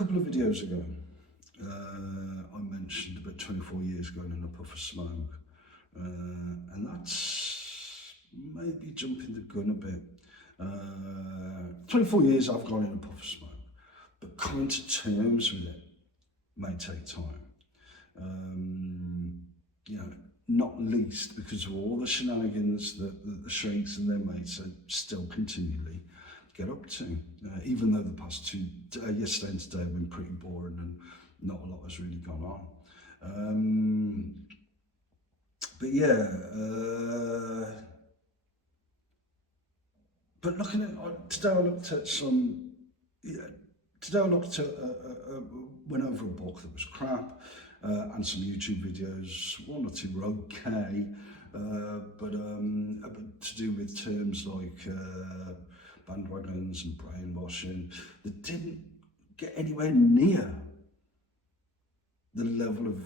couple of videos ago, I mentioned about 24 years going in a puff of smoke, and that's maybe jumping the gun a bit. 24 years I've gone in a puff of smoke, but coming to terms with it may take time. You know, not least because of all the shenanigans that the shrinks and their mates are still continually get up to, even though the past two, yesterday and today, have been pretty boring and not a lot has really gone on. But yeah, but looking at today, I looked at some. Today I looked at went over a book that was crap, and some YouTube videos. One or two were okay, but to do with terms like bandwagons and brainwashing that didn't get anywhere near the level of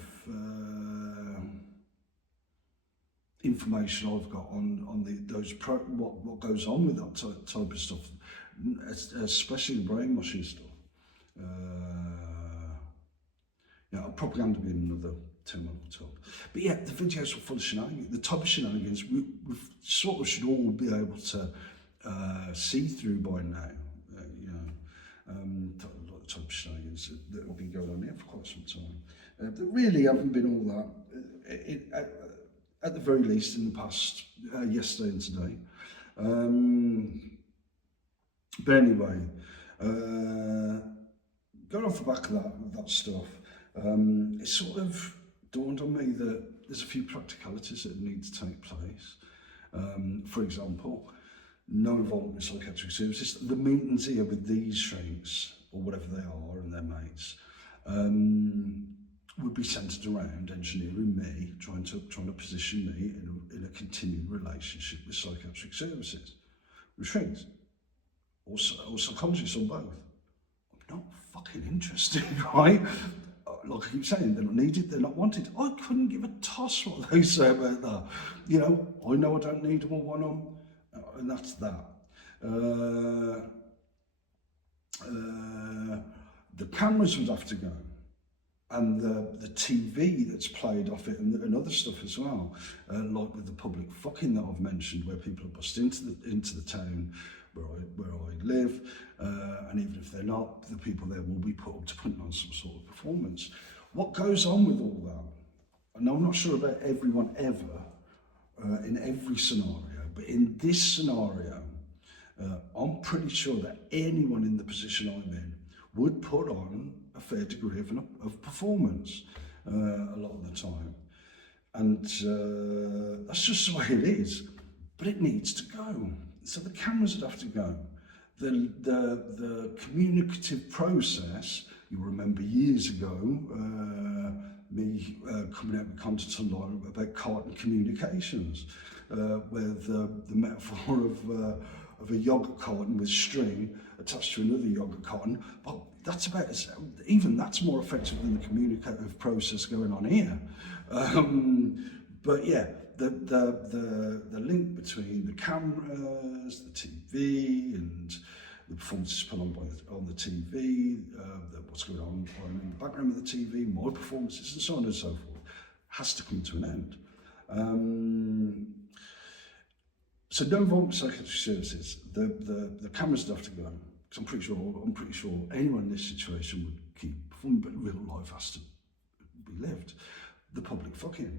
information I've got on what goes on with that type of stuff, especially the brainwashing stuff. Yeah, propaganda being another term on top. But yeah, the videos were full of shenanigans. The type of shenanigans we sort of should all be able to see through by now. You know, the type of shenanigans that have been going on here for quite some time. That really haven't been all that, at the very least in the past, yesterday and today. But anyway, going off the back of that stuff, it sort of dawned on me that there's a few practicalities that need to take place. For example, no involvement with psychiatric services. The meetings here with these shrinks, or whatever they are, and their mates, would be centred around engineering me, trying to position me in a continued relationship with psychiatric services, with shrinks, or psychologists, or both. I'm not fucking interested, right? Like I keep saying, they're not needed, they're not wanted. I couldn't give a toss what they say about that. You know I don't need them or want them, and that's that. The cameras would have to go, and the TV that's played off it, and other stuff as well, like with the public fucking that I've mentioned, where people are bust into the town where I live, and even if they're not, the people there will be put up to putting on some sort of performance. What goes on with all that? And I'm not sure about everyone ever, in every scenario, but in this scenario, I'm pretty sure that anyone in the position I'm in would put on a fair degree of performance a lot of the time. And that's just the way it is, but it needs to go. So the cameras would have to go. The communicative process, you remember years ago, me coming out with content online about Carton communications, where the metaphor of a yogurt carton with string attached to another yogurt carton. Well, that's even that's more effective than the communicative process going on here. But yeah, the link between the cameras, the TV, and the performances put on on the TV, what's going on in the background of the TV, my performances, and so on and so forth, has to come to an end. So no involvement with psychiatric services. The cameras have to go, because I'm pretty sure anyone in this situation would keep performing, but real life has to be lived. The public fucking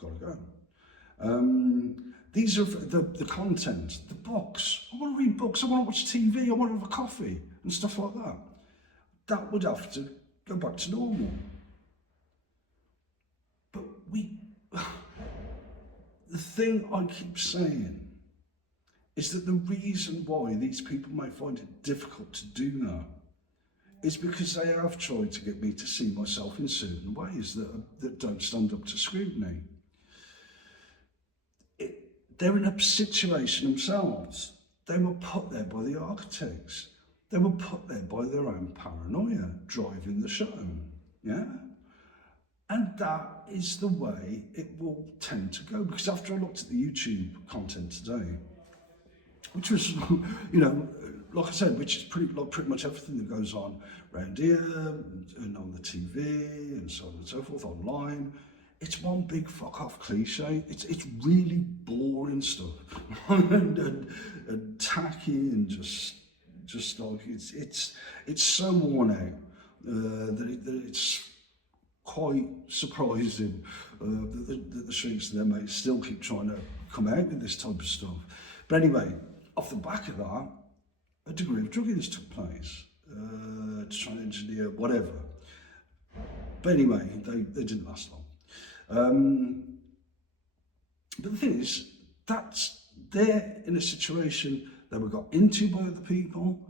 gotta go. These are the content, the books. I want to read books, I want to watch TV, I want to have a coffee and stuff like that. That would have to go back to normal. But the thing I keep saying is that the reason why these people may find it difficult to do that is because they have tried to get me to see myself in certain ways that don't stand up to scrutiny. They're in a situation themselves. They were put there by the architects. They were put there by their own paranoia, driving the show, yeah? And that is the way it will tend to go. Because after I looked at the YouTube content today, which was, you know, like I said, which is pretty much everything that goes on around here and on the TV and so on and so forth, online. It's one big fuck off cliche. It's really boring stuff and tacky and just like it's so worn out that it's quite surprising that the Shrinks and their mates still keep trying to come out with this type of stuff. But anyway, off the back of that, a degree of drug use took place to try and engineer whatever. But anyway, they didn't last long. But the thing is, they're in a situation they were got into by other people.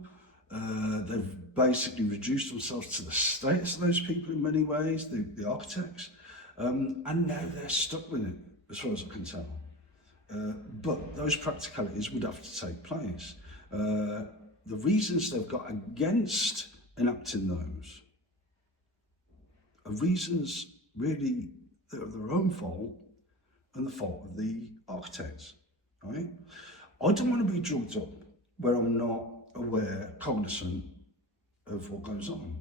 They've basically reduced themselves to the status of those people in many ways, the architects, and now they're stuck with it, as far as I can tell. But those practicalities would have to take place. The reasons they've got against enacting those are reasons really that are their own fault and the fault of the architects, right? I don't want to be drugged up where I'm not aware, cognizant of what goes on.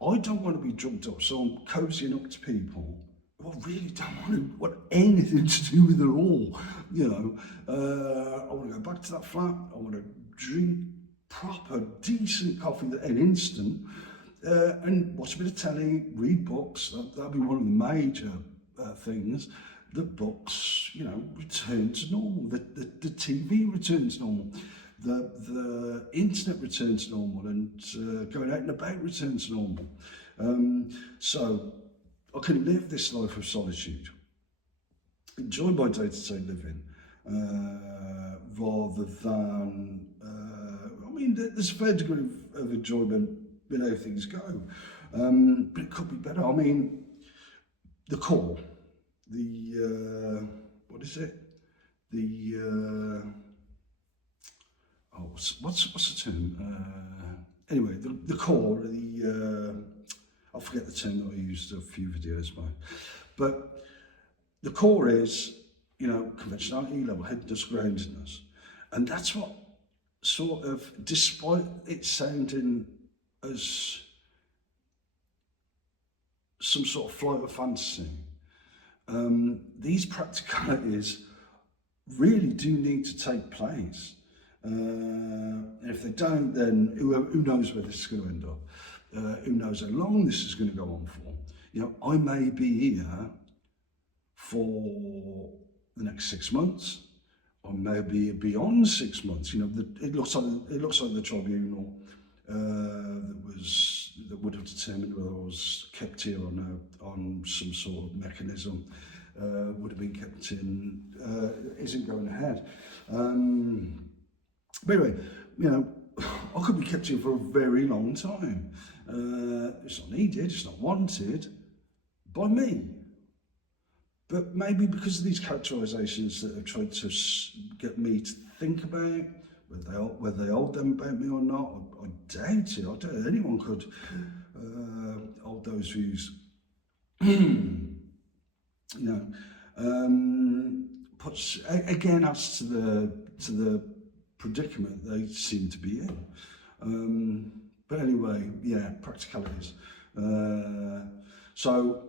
I don't want to be drugged up so I'm cozying up to people who I really don't want anything to do with it all. You know, I want to go back to that flat, I want to drink proper, decent coffee, an instant, and watch a bit of telly, read books. That'd be one of the major things. The books, you know, return to normal. The TV returns normal. The internet returns to normal, and going out and about returns to normal. So I can live this life of solitude, enjoy my day-to-day living, rather than, I mean, there's a fair degree of enjoyment in how things go, but it could be better. I mean, the core, what is it? What's the term? Anyway, the core, I forget the term that I used a few videos back, but the core is, you know, conventionality, level-headedness, groundedness, and that's what sort of, despite it sounding as some sort of flight of fantasy, these practicalities really do need to take place. And if they don't, then who knows where this is going to end up? Who knows how long this is going to go on for? You know, I may be here for the next 6 months, or maybe beyond 6 months. You know, it looks like the tribunal that would have determined whether I was kept here or no on some sort of mechanism would have been kept in, isn't going ahead. But anyway, you know, I could be kept here for a very long time. It's not needed, it's not wanted by me. But maybe because of these characterisations that have tried to get me to think about whether they hold them about me or not, I doubt it. I doubt anyone could hold those views. You know, but again, as to the predicament they seem to be in. But anyway, yeah, practicalities. So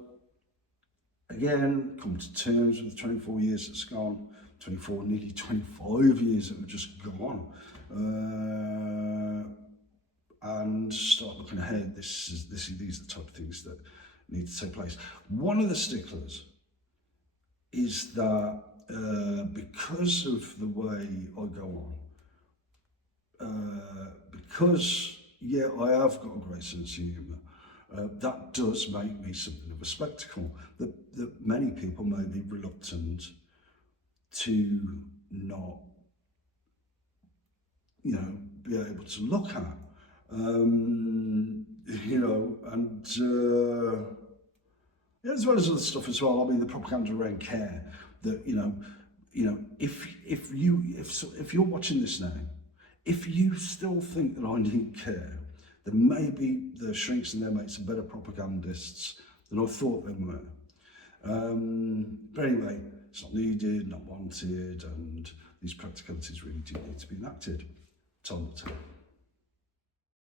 again, come to terms with the 24 years that's gone, 24, nearly 25 years that have just gone, and start looking ahead. These are the type of things that need to take place. One of the sticklers is that because of the way I go on, because, yeah, I have got a great sense of humour, that does make me something of a spectacle that many people may be reluctant to not, you know, be able to look at, you know, and yeah, as well as other stuff as well. I mean, the propaganda around care, that you know, if you're watching this now, if you still think that I need care, then maybe the Shrinks and their mates are better propagandists than I thought they were. But anyway, it's not needed, not wanted, and these practicalities really do need to be enacted. Time will tell.